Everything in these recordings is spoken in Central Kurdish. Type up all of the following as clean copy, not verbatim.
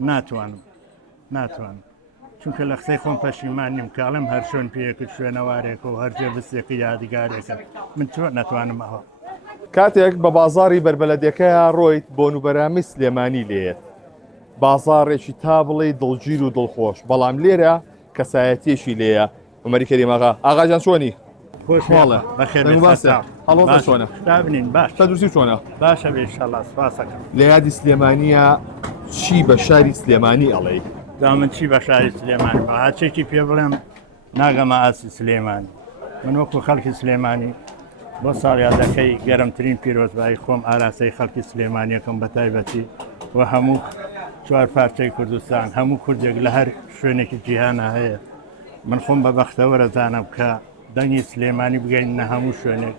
ناتوانم چونکە لە قسەی خۆم پەشیمان نیم کاڵم هەر شوێن پێیەکت شوێنەوارێک و هەرجێ بستێکی یادیگارێکە من چۆن ناتوانم ئەوە. کاتێک بە بازاری بربەلەدەکەیە ڕۆیت بۆ نوبەرامی سلێمانی لێت بازارێکی تا بڵێ دڵگیر و دڵخۆش بەڵام لێرە کەسایەتیشی لێیە عومەری کەریمەغا ئاغاجان چۆنی؟ خۆشماڵە بەخێر هەڵۆ چۆنە؟ دابنین باش تەدروسی چۆنە؟ باشە بێشەڵا سپاسەکەم. لە یادی سلێمانیە چی بە شاری سلێمانی ئەڵێ؟ دا من چی بە شاری سلێمانی هاچێکی پێ بڵێم ناگەمە ئاسی سلێمانی من وەکو خەڵکی سلێمانی بۆ ساڵیادەکەی گەرمترین پیرۆزبایی خۆم ئاراسەی خەڵکی سلێمانیەکەم بە تایبەتی و هەموو چوار پارچەی کوردستان هەموو کوردێک لە هەر شوێنێکی جیهانە هەیە من خۆم بە بەختەوەرە زانم کە دەنگی سلێمانی بگەین نە هەموو شوێنێک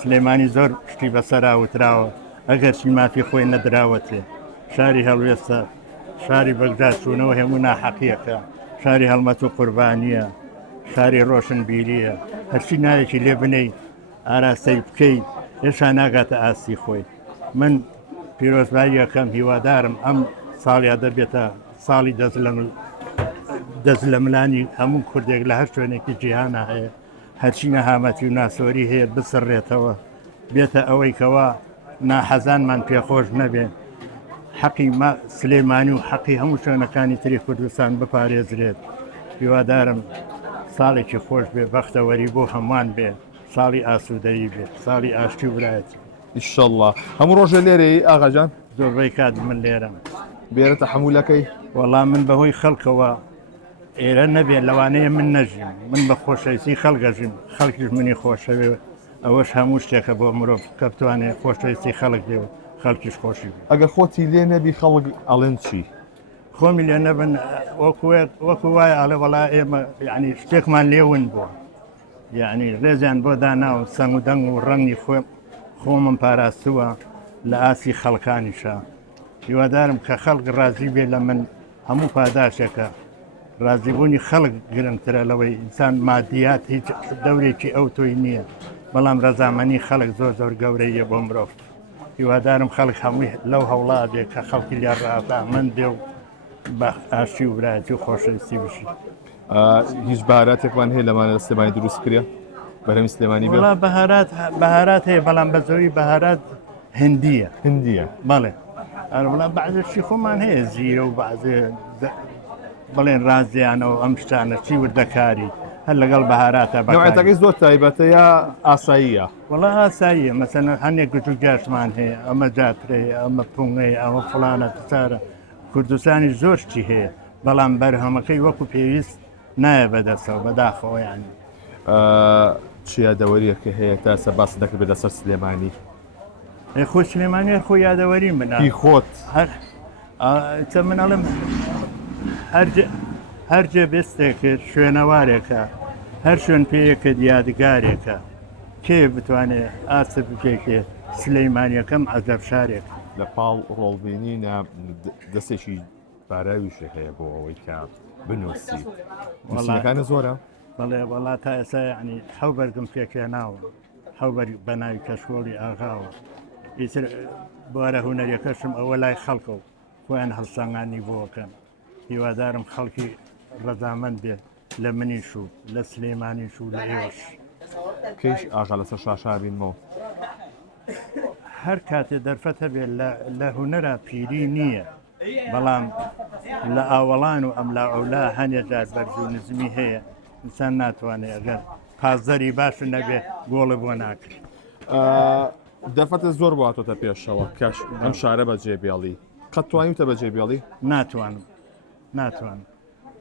سلێمانی زۆر شتی بەسەراوتراوە ئەگەر چی مافی خۆی نەدراوەتێ شاری هەڵوێستە شاری بەگداد چوونەوە هەموو ناحەقیەکە شاری هەڵمەت و قوربانیە شاری ڕۆشنبیریە هەرچی نایەکی لێ بنەی ئاراستەی بکەیت هێشتا ناگاتە ئاسی خۆی من پیرۆزبایی یەکەم هیوادارم ئەم ساڵیا دەبێتە ساڵی دەست لە ملانی هەموو کوردێک لە هەر شوێنێکی جیهانە هەیە هەرچی نەهامەتی و ناسۆری هەیە بسڕێتەوە بێتە ئەوەی کەوا ناحەزانمان پێخۆش نەبێ حەقی سلێمانی و حەقی هەموو شوێنەکانی تری کوردستان بپارێزرێت هیوادارم ساڵێکی خۆش بێ بەختەوەری بۆ هەمووان بێ ساڵی ئاسوودەیی بێت ساڵی ئاشتی و برایەتی ئیشەڵڵا هەموو ڕۆژە لێرەی ئاغاجان زۆربەی کات من لێرەم بێرە تەحموولەکەی وەڵام من بەهۆی خەڵکەوە ئێرە نەبێت لەوانەیە من نەژیم من بە خۆشەویستی خەڵگەژیم خەڵکیش منی خۆشەوێ ئەوەش هەموو شتێکە بۆ مرۆڤ کە بتوانێت خۆشەویستی خەڵک بێ و خەڵکیش خۆشی بێ ئەگەر خۆتی لێ نەبی خەڵک ئەڵێن چی؟ خۆمی لێ نەبن وەکو وایە ئەڵێ وەڵا ئێمە یعنی شتێکمان لێون بووە یعنی ڕێزیان بۆ دانا و سەنگ و دەنگ و ڕەنگی خۆمم پاراستووە لە ئاسی خەڵکانیشە هیوادارم کە خەڵک ڕازی بێ لە من هەموو پاداشێکە ڕازیبوونی خەڵک گرنگترە لەوەی ئینسان مادیات هیچ دەورێکی ئەو تۆی نییە بەڵام ڕەزامەنی خەڵک زۆر زۆر گەورەیە بۆ مرۆڤ هیوادارم خەڵک هەمووی لەو هەوڵا بێ کە خەڵکی لێ ڕاتا من دێ و بە ئاشتی و برایەتی و خۆشەویستی بشی هیچ بەهاراتێکمان هەیە لەمانە سلێمانی دروست کردە بەرەمی سلێمانی بێ بەهارات هەیە بەڵام بە زۆری بەهارات هندیە بەڵێ وڵام بەعزێکی خۆمان هەیە زیرە و بەعزێ بڵێن ڕازیانەوە ئەم شتانە چی وردەکاری هەر لەگەڵ بەهاراتە بەڵێتەکەی زۆر تایبەتە یا ئاساییە وڵا ئاساییە مەسەن هەنێک گوت و گاشمان هەیە ئەمە جاترەیە ئەمە پونگەیە ئەمە فڵانە تسارە کوردستانی زۆر شتی هەیە بەڵام بەرهەمەکەی وەکو پێویست نایە بەدەستەوە بەداخەوە یانی چی یادەوەریەکە هەیە تا سە باس دەکرد بەدەسەر سلێمانی خۆ سلێمانی خۆ یادەوەری منی خۆت چە منەڵم هەرجێ بستێکرد شوێنەوارێکە هەر شوێن پێیەکە یادگارێکە کێ بتوانێت ئاسە بکێکێ سلەیمانیەکەم ئەزەب شارێک لە پاڵ ڕۆڵبینینە دەستێکی باراویشە هەیە بۆ ئەوەی کە بنووسی وەڵاکانە زۆرە بەڵێ وڵا تا ئێستا ینی حەو بەرگم پێکێناوە حەو بە ناوی کەشخۆڵی ئاغاوە ئیتر بوارە هوەریەکەشم ئەوە لای خەڵکە و خۆیان هەڵسانگانی بۆکەن هیوادارم خەڵکی ڕەزامەند بێت لە منیش و لە سلێمانیش و لە ئێوەش کەیش ئاغا لەسەر شاشا بینمەوە هەر کاتێ دەرفەت هەبێت لە هوەرە پیری نییە بەڵام لە ئاوەڵان و ئەم لا ئەولا هەنێ جار بەرز و نزمی هەیە ئینسان ناتوانێت ئەگەر پازەری باش نەبێت گۆڵە بۆ ناکرێت دەرفەتە زۆر بواتۆتە پێشەوە کەش ئەم شارە بەجێبێڵی قەت توانیتە بەجێبێڵی ناتوانم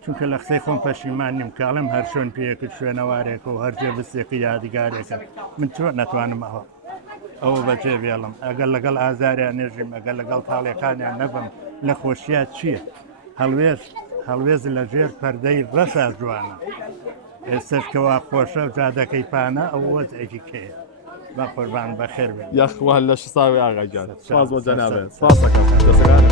چونکە لە قسەی خۆم پەشیمان نیم کاڵم هەر شوێن پێیەکت شوێنەوارێکە و هەرجێ بستێکی یادیگارێکە من چۆن نەتوانم ئەوە بەجێبێڵم ئەگەر لەگەڵ ئازاریان نێژیم ئەگەر لەگەڵ تاڵیەکانیان نەبم لە خۆشیات چییە هەڵوێز لە ژێر پەردەی ڕەسا جوانە ئێستشکەوا خۆشە جادەکەی پانە ئەو وەزێکی کەیە با قوربان بەخێر بێت یاخوان لە ساوی ئاغاجان سپاس بۆ جەنابێت سپاس دەکەم دەسەکانە